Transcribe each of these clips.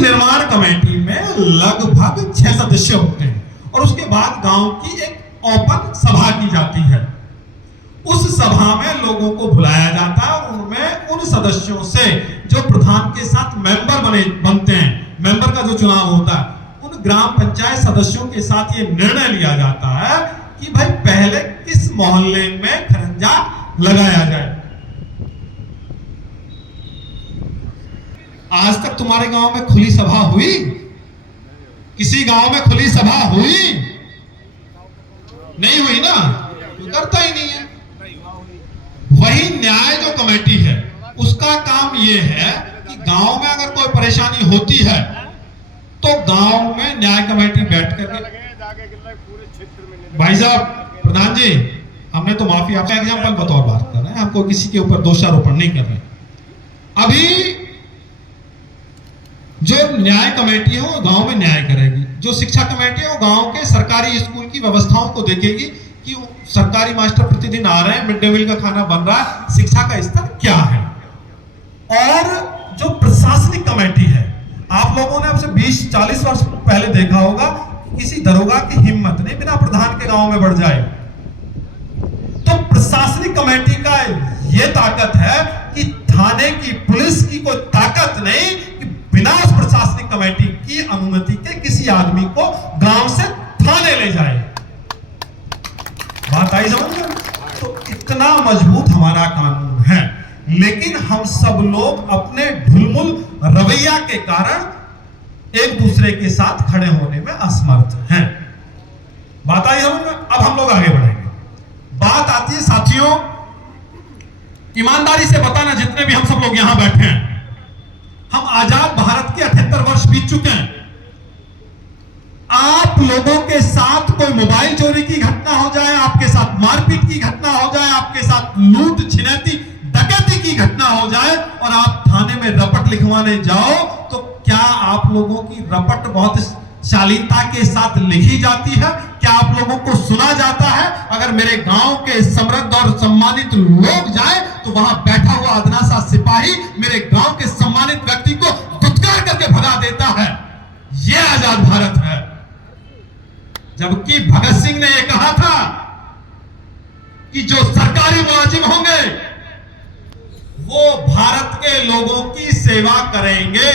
निर्माण कमेटी में लगभग 6 सदस्य होते हैं और उसके बाद गांव की एक ओपन सभा की जाती है। उस सभा में लोगों को बुलाया जाता है और उनमें उन सदस्यों से जो प्रधान के साथ मेंबर बनते हैं, मेंबर का जो चुनाव होता है, उन ग्राम पंचायत सदस्यों के साथ ये निर्णय लिया जाता है कि भाई पहले किस मोहल्ले में खरंजा लगाया जाए। आज तक तुम्हारे गांव में खुली सभा हुई? किसी गांव में खुली सभा हुई? नहीं हुई ना, तो करता ही नहीं है। वही न्याय जो कमेटी है उसका काम यह है कि गांव में अगर कोई परेशानी होती है तो गांव में न्याय कमेटी बैठ करके, भाई साहब प्रधान जी, हमने तो माफी, आपका एग्जाम्पल बतौर बात कर रहे हैं, हमको किसी के ऊपर दोषारोपण नहीं कर रहे। अभी जो न्याय कमेटी है वो गांव में न्याय करेगी, जो शिक्षा कमेटी है वो गांव के सरकारी स्कूल की व्यवस्थाओं को देखेगी कि सरकारी मास्टर प्रतिदिन आ रहे हैं, मिड डे मील का खाना बन रहा है, शिक्षा का स्तर क्या है। और जो प्रशासनिक कमेटी है, आप लोगों ने अब से 20-40 वर्ष पहले देखा होगा किसी दरोगा की हिम्मत नहीं बिना प्रधान के गांव में बढ़ जाए। तो प्रशासनिक कमेटी का यह ताकत है कि थाने की, पुलिस की कोई ताकत नहीं कि बिना उस प्रशासनिक कमेटी की अनुमति के किसी आदमी को गांव से थाने ले जाए। बात आई समझ में? तो इतना मजबूत हमारा कानून है, लेकिन हम सब लोग अपने ढुलमुल रवैया के कारण एक दूसरे के साथ खड़े होने में असमर्थ हैं। बात आई समझ में? अब हम लोग आगे बढ़ेंगे। बात आती है साथियों, ईमानदारी से बताना, जितने भी हम सब लोग यहां बैठे हैं, हम आजाद भारत के 78 वर्ष बीत चुके हैं। आप लोगों के साथ कोई मोबाइल चोरी की घटना हो जाए, आपके साथ मारपीट की घटना हो जाए, आपके साथ लूट छिनैती डकैती की घटना हो जाए और आप थाने में रपट लिखवाने जाओ, तो क्या आप लोगों की रपट बहुत शालीनता के साथ लिखी जाती है? क्या आप लोगों को सुना जाता है? अगर मेरे गांव के समृद्ध और सम्मानित लोग जाए तो वहां बैठा हुआ अदना सा सिपाही मेरे गांव के सम्मानित व्यक्ति को धुतकार करके भगा देता है। यह आजाद भारत है। जबकि भगत सिंह ने यह कहा था कि जो सरकारी मुलाजिम होंगे वो भारत के लोगों की सेवा करेंगे।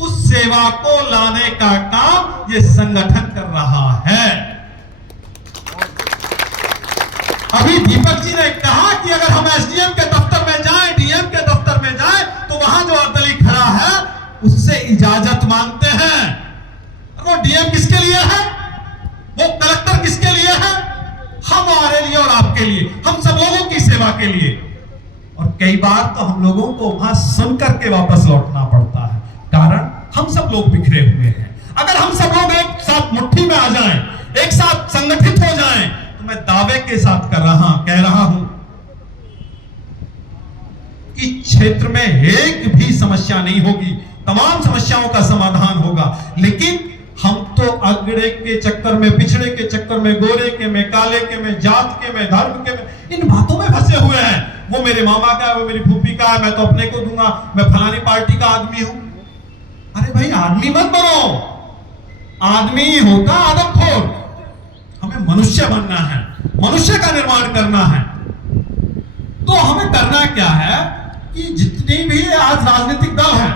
उस सेवा को लाने का काम ये संगठन कर रहा है। अभी दीपक जी ने कहा कि अगर हम एसडीएम के दफ्तर में जाएं, डीएम के दफ्तर में जाएं, तो वहां जो अर्दली खड़ा है उससे इजाजत मांगते हैं। वो डीएम किसके लिए है? वो कलेक्टर किसके लिए है? हमारे लिए और आपके लिए, हम सब लोगों की सेवा के लिए। और कई बार तो हम लोगों को वहां सुन करके वापस लौटना पड़ता है, कारण हम सब लोग बिखरे हुए हैं। अगर हम सब लोग एक साथ मुट्ठी में आ जाएं, एक साथ संगठित हो जाएं, तो मैं दावे के साथ कह रहा हूं कि क्षेत्र में एक भी समस्या नहीं होगी, तमाम समस्याओं का समाधान होगा। लेकिन हम तो अगड़े के चक्कर में, पिछड़े के चक्कर में, गोरे के में, काले के में, जात के में, धर्म के में, इन बातों में फंसे हुए हैं। वो मेरे मामा का है, वो मेरी फूफी का है, मैं तो अपने को दूंगा, मैं फलानी पार्टी का आदमी हूं। अरे भाई, आदमी मत बनो। आदमी होता आदमखोर। हमें मनुष्य बनना है, मनुष्य का निर्माण करना है। तो हमें करना क्या है कि जितनी भी आज राजनीतिक दल है,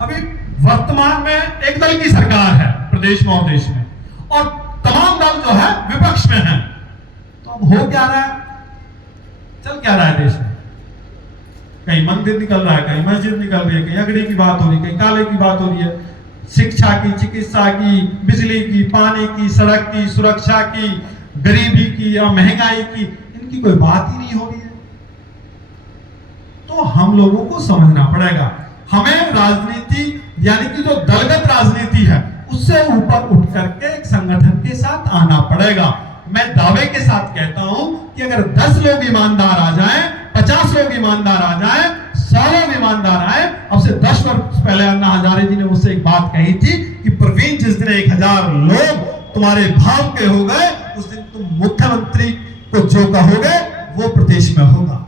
अभी वर्तमान में एक दल की सरकार है प्रदेश में और देश में, और तमाम दल जो है विपक्ष में है। तो अब हो क्या रहा है, चल क्या रहा है देश में? कहीं मंदिर निकल रहा है, कहीं मस्जिद निकल रही है, कहीं अगड़ी की बात हो रही है, कहीं काले की बात हो रही है, शिक्षा की, चिकित्सा की, बिजली की, पानी की, सड़क की, सुरक्षा की, गरीबी की या महंगाई की, इनकी कोई बात ही नहीं हो रही है। तो हम लोगों को समझना पड़ेगा, हमें राजनीति यानी कि जो दलगत राजनीति है उससे ऊपर उठ करके एक संगठन के साथ आना पड़ेगा। मैं दावे के साथ कहता हूं कि अगर 10 लोग ईमानदार आ जाएं, 50 लोग ईमानदार आ जाएं, 100 लोग ईमानदार आए। अब से 10 वर्ष पहले अन्ना हजारे जी ने मुझसे एक बात कही थी कि प्रवीण, जिस दिन 1000 लोग तुम्हारे भाव के हो गए, उस दिन तुम मुख्यमंत्री को जो कहोगे वो प्रदेश में होगा।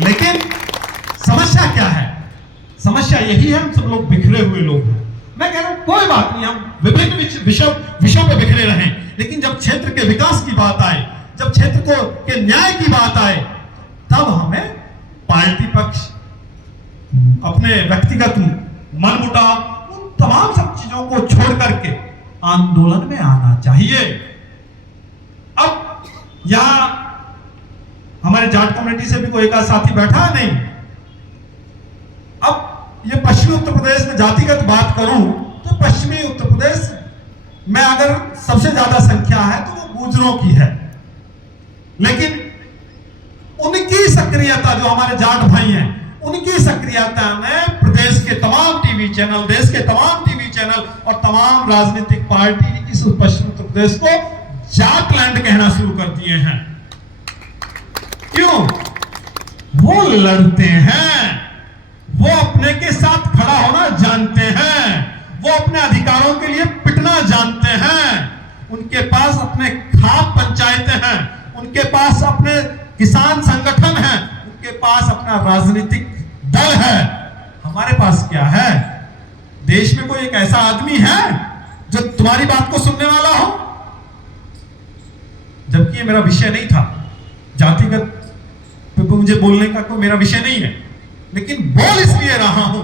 लेकिन समस्या क्या है? समस्या यही है, हम सब लोग बिखरे हुए लोग हैं। मैं कह रहा हूं कोई बात नहीं, हम विभिन्न विषयों पे बिखरे रहें, लेकिन जब क्षेत्र के विकास की बात आए, जब क्षेत्र को के न्याय की बात आए, तब हमें पार्टी पक्ष, अपने व्यक्तिगत मनमुटाव, उन तमाम सब चीजों को छोड़ करके आंदोलन में आना चाहिए। अब यहां हमारे जाट कम्युनिटी से भी कोई एक साथी बैठा है नहीं। अब ये पश्चिमी उत्तर प्रदेश में जातिगत बात करूं तो पश्चिमी उत्तर प्रदेश में अगर सबसे ज्यादा संख्या है तो वो गुर्जरों की है, लेकिन उनकी सक्रियता, जो हमारे जाट भाई हैं, उनकी सक्रियता ने प्रदेश के तमाम टीवी चैनल, देश के तमाम टीवी चैनल और तमाम राजनीतिक पार्टी इस पश्चिमी उत्तर प्रदेश को जाटलैंड कहना शुरू कर दिए हैं। क्यों? वो लड़ते हैं, वो अपने के साथ खड़ा होना जानते हैं, वो अपने अधिकारों के लिए पिटना जानते हैं, उनके पास अपने खाप पंचायतें हैं, उनके पास अपने किसान संगठन है, उनके पास अपना राजनीतिक दल है। हमारे पास क्या है? देश में कोई एक ऐसा आदमी है जो तुम्हारी बात को सुनने वाला हो? जबकि ये मेरा विषय नहीं था, जातिगत तो मुझे बोलने का कोई मेरा विषय नहीं है, लेकिन बोल इसलिए रहा हूं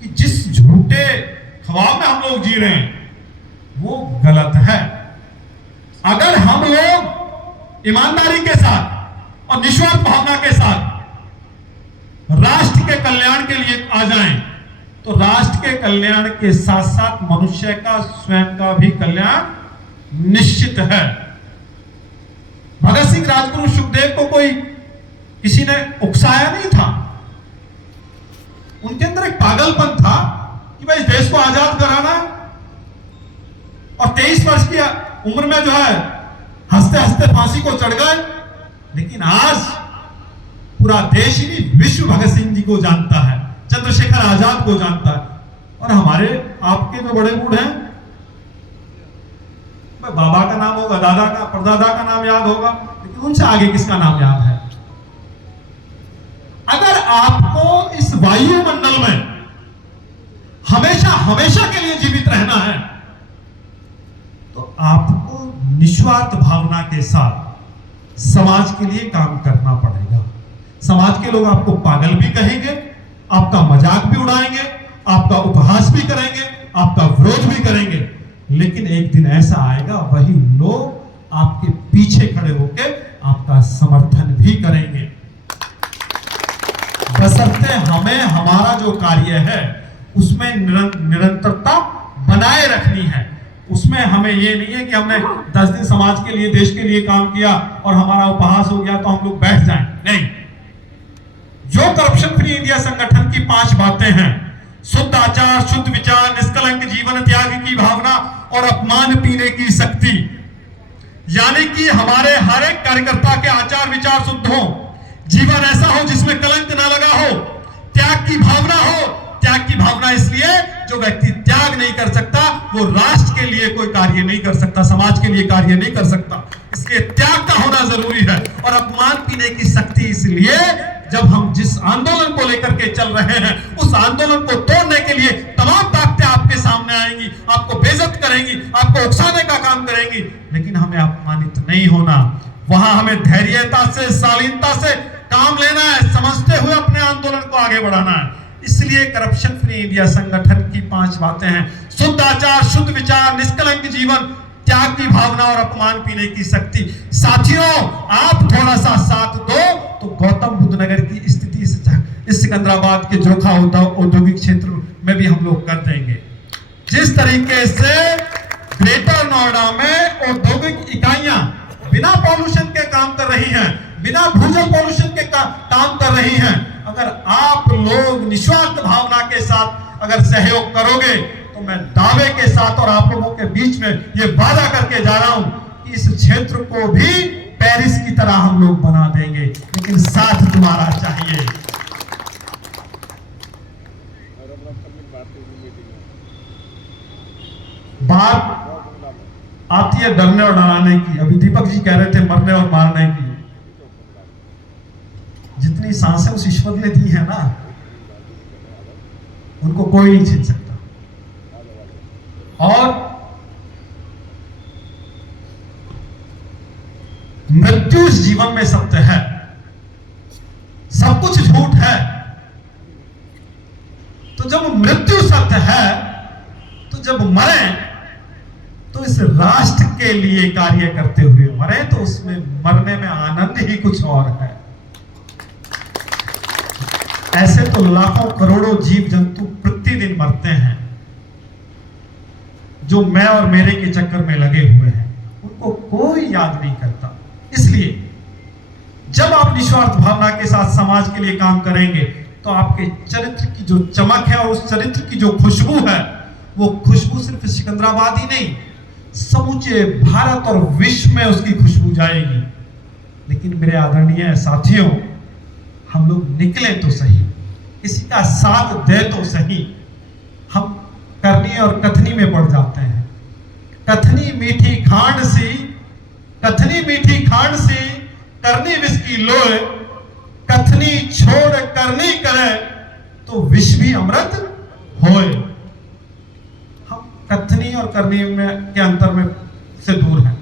कि जिस झूठे ख्वाब में हम लोग जी रहे हैं वो गलत है। अगर हम लोग ईमानदारी के साथ और निस्वार्थ भावना के साथ राष्ट्र के कल्याण के लिए आ जाएं, तो राष्ट्र के कल्याण के साथ साथ मनुष्य का स्वयं का भी कल्याण निश्चित है। भगत सिंह, राजगुरु, सुखदेव को कोई किसी ने उकसाया नहीं था। उनके अंदर एक पागलपन था कि भाई देश को आजाद कराना, और 23 वर्ष की उम्र में जो है हंसते हंसते फांसी को चढ़ गए। लेकिन आज पूरा देश ही विश्व भगत सिंह जी को जानता है, चंद्रशेखर आजाद को जानता है। और हमारे आपके जो बड़े बूढ़े हैं, बाबा का नाम होगा, दादा का, परदादा का नाम याद होगा, लेकिन उनसे आगे किसका नाम याद है? अगर आपको इस वायुमंडल में हमेशा हमेशा के लिए जीवित रहना है तो आपको निस्वार्थ भावना के साथ समाज के लिए काम करना पड़ेगा। समाज के लोग आपको पागल भी कहेंगे, आपका मजाक भी उड़ाएंगे, आपका उपहास भी करेंगे, आपका विरोध भी करेंगे, लेकिन एक दिन ऐसा आएगा वही लोग आपके पीछे खड़े होकर आपका समर्थन भी करेंगे। बशर्ते हमें हमारा जो कार्य है उसमें निरंतरता बनाए रखनी है। उसमें हमें ये नहीं है कि हमने 10 दिन समाज के लिए, देश के लिए काम किया और हमारा उपहास हो गया तो हम लोग बैठ जाएं। नहीं, जो करप्शन फ्री इंडिया संगठन की 5 बातें हैं, शुद्ध आचार, शुद्ध विचार, निष्कलंक जीवन, त्याग की भावना और अपमान पीने की शक्ति, यानी कि हमारे हर एक कार्यकर्ता के आचार विचार शुद्ध हो, जीवन ऐसा हो जिसमें कलंक ना लगा हो, त्याग की भावना हो। त्याग की भावना इसलिए, जो व्यक्ति त्याग नहीं कर सकता वो राष्ट्र के लिए कोई कार्य नहीं कर सकता, समाज के लिए कार्य नहीं कर सकता, इसलिए त्याग का होना जरूरी है। और अपमान पीने की शक्ति इसलिए, जब हम जिस आंदोलन को लेकर के चल रहे हैं उस आंदोलन को तोड़ने के लिए तमाम ताकतें आपके सामने आएंगी, आपको बेइज्जत करेंगी, आपको उकसाने का काम करेंगी, लेकिन हमें अपमानित नहीं होना। वहां हमें धैर्यता से, शालीनता से काम लेना है, समझते हुए अपने आंदोलन को आगे बढ़ाना है। इसलिए करप्शन फ्री इंडिया संगठन की 5 बातें हैं, शुद्ध आचार, शुद्ध विचार, निष्कलंक जीवन, त्याग की भावना और अपमान पीने की शक्ति। साथियों, आप थोड़ा सा साथ दो तो गौतम बुद्ध नगर की स्थिति इस सिकंदराबाद के जोखा औद्योगिक क्षेत्र में भी हम लोग कर देंगे। जिस तरीके से ग्रेटर नोएडा में औद्योगिक इकाइयां बिना पॉल्यूशन के काम कर रही हैं, बिना भूजल पॉल्यूशन के काम कर रही हैं, अगर आप लोग निस्वार्थ भावना के साथ अगर सहयोग करोगे तो मैं दावे के साथ और आप लोगों के बीच में ये वादा करके जा रहा हूं कि इस क्षेत्र को भी पेरिस की तरह हम लोग बना देंगे, लेकिन साथ तुम्हारा चाहिए। बात आती है डरने और डराने की। अभी दीपक जी कह रहे थे मरने और मारने की। जितनी सांसें उस ईश्वर ने दी है ना, उनको कोई नहीं छीन सकता। और मृत्यु इस जीवन में सत्य है, सब कुछ झूठ है। तो जब मृत्यु सत्य है, तो जब मरे तो इस राष्ट्र के लिए कार्य करते हुए मरे, तो उसमें मरने में आनंद ही कुछ और है। ऐसे तो लाखों करोड़ों जीव जंतु प्रतिदिन मरते हैं, जो मैं और मेरे के चक्कर में लगे हुए हैं, उनको कोई याद नहीं करता। इसलिए जब आप निस्वार्थ भावना के साथ समाज के लिए काम करेंगे, तो आपके चरित्र की जो चमक है और उस चरित्र की जो खुशबू है, वो खुशबू सिर्फ सिकंदराबाद ही नहीं, समूचे भारत और विश्व में उसकी खुशबू जाएगी। लेकिन मेरे आदरणीय साथियों, हम लोग निकले तो सही, किसी का साथ दे तो सही। हम करनी और कथनी में पड़ जाते हैं। कथनी मीठी खांड सी, कथनी मीठी खांड सी, करनी विष की लोए, कथनी छोड़ करनी करे, तो विष भी अमृत होए। हम कथनी और करनी में के अंतर में से दूर हैं,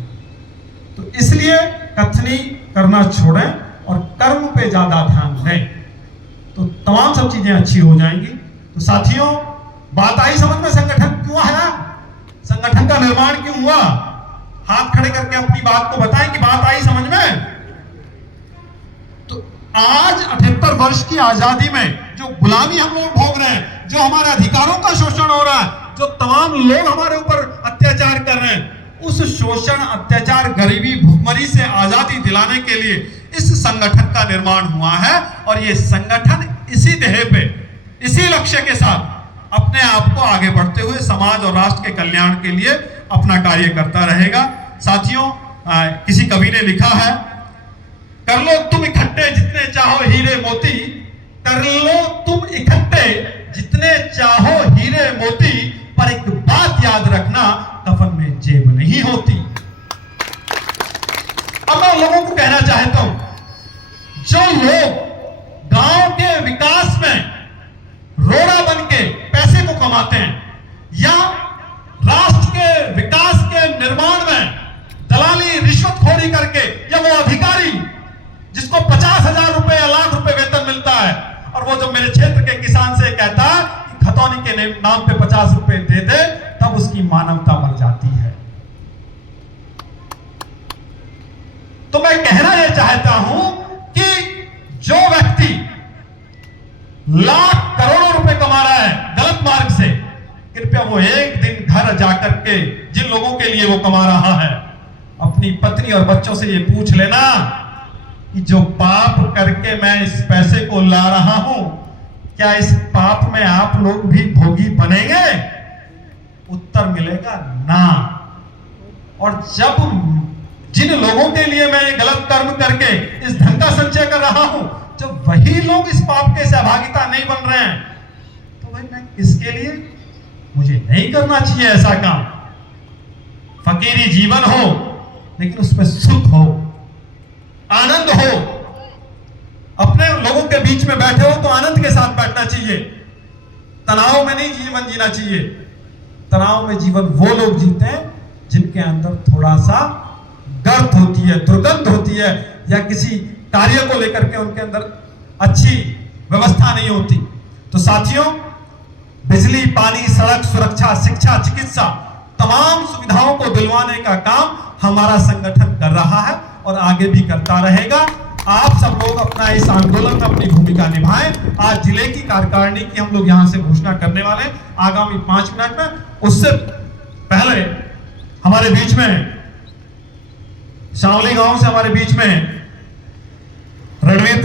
तो इसलिए कथनी करना छोड़ें और कर्म पे ज्यादा ध्यान दें, तो तमाम सब चीजें अच्छी हो जाएंगी। तो साथियों, बात आई समझ में? संगठन क्यों आया, संगठन का निर्माण क्यों हुआ? हाथ खड़े करके अपनी बात को बताएं कि बात आई समझ में। तो आज 78 वर्ष की आजादी में जो गुलामी हम लोग भोग रहे हैं, जो हमारे अधिकारों का शोषण हो रहा है, जो तमाम लोग हमारे ऊपर अत्याचार कर रहे हैं, उस शोषण, अत्याचार, गरीबी, भुखमरी से आजादी दिलाने के लिए इस संगठन का निर्माण हुआ है। और ये संगठन इसी ध्येय पे, इसी लक्ष्य के साथ अपने आप को आगे बढ़ते हुए समाज और राष्ट्र के कल्याण के लिए अपना कार्य करता रहेगा। साथियों, किसी कवि ने लिखा है, कर लो तुम इकट्ठे जितने चाहो हीरे मोती, कर लो तुम इकट्ठे जितने चाहो हीरे मोती, पर एक बात याद रखना, कफन में जेब नहीं होती। अब मैं लोगों को कहना चाहता हूं, जो लोग गांव के विकास में रोड़ा बन के पैसे को कमाते हैं, या राष्ट्र के विकास के निर्माण में दलाली, रिश्वतखोरी करके, या वो अधिकारी जिसको 50,000 रुपए या लाख रुपए वेतन मिलता है, और वो जो मेरे क्षेत्र के किसान से कहता है कि खतौनी के नाम पे 50 रुपए दे दे, तब उसकी मानवता मर जाती है। तो मैं कहना यह चाहता हूं कि जो व्यक्ति लाख करोड़ों रुपए कमा रहा है गलत मार्ग से, कृपया वो एक दिन घर जाकर के जिन लोगों के लिए वो कमा रहा है, अपनी पत्नी और बच्चों से ये पूछ लेना कि जो पाप करके मैं इस पैसे को ला रहा हूं, क्या इस पाप में आप लोग भी भोगी बनेंगे? उत्तर मिलेगा ना। और जब जिन लोगों के लिए मैं गलत कर्म करके इस धन का संचय कर रहा हूं, जब वही लोग इस पाप के सहभागिता नहीं बन रहे हैं, तो भाई मैं किसके लिए? मुझे नहीं करना चाहिए ऐसा काम। फकीरी जीवन हो, लेकिन उसमें सुख हो, आनंद हो। अपने लोगों के बीच में बैठे हो तो आनंद के साथ बैठना चाहिए, तनाव में नहीं जीवन जीना चाहिए। तनाव में जीवन वो लोग जीते हैं जिनके अंदर थोड़ा सा गर्त होती है, दुर्गंध होती है, या किसी कार्य को लेकर के उनके अंदर अच्छी व्यवस्था नहीं होती। तो साथियों, बिजली, पानी, सड़क, सुरक्षा, शिक्षा, चिकित्सा, तमाम सुविधाओं को दिलवाने का काम हमारा संगठन कर रहा है और आगे भी करता रहेगा। आप सब लोग अपना इस आंदोलन में अपनी भूमिका निभाएं। आज जिले की कार्यकारिणी की हम लोग यहां से घोषणा करने वाले हैं आगामी 5 मिनट में। उससे पहले हमारे बीच में शावली गांव से हमारे बीच में रणवीर